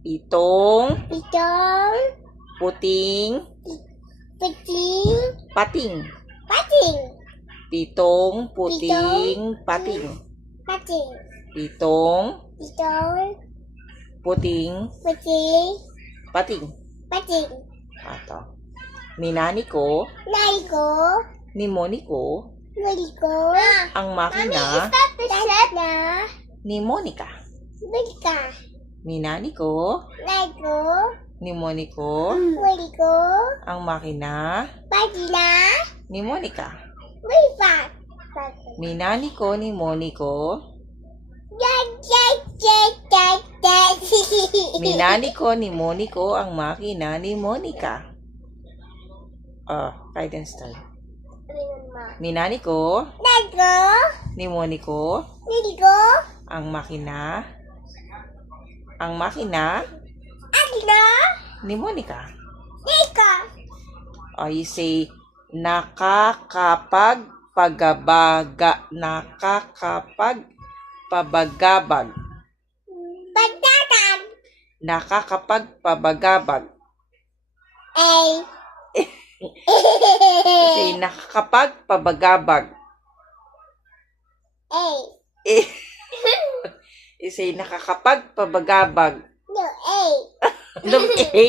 Pitong Pitong puting puting pating. pating. Pitong puting pating. Pating. Pitong Pitong puting puting pating. pating. Ato. Minani ko, Naiko. nimoni ko, Maliko. ang makina Na. ni Monica. Malika. Minani ko, Naiko. nimoni ko, Maliko. ang makina Pagina. ni Monica. Malika. Minani ko ni Moniko, minani ko ni Moniko ang makina ni Monica. Guidance time. Minani ko Naiko. ni Moniko Maliko. ang makina Agina. ni Monica. Nika. You say nakakapagpabagabag. Pagdagan. Nakakapagpabagabag. Ay. You say nakakapagpabagabag. Ay. You say nakakapagpabagabag. No, ay. Love A.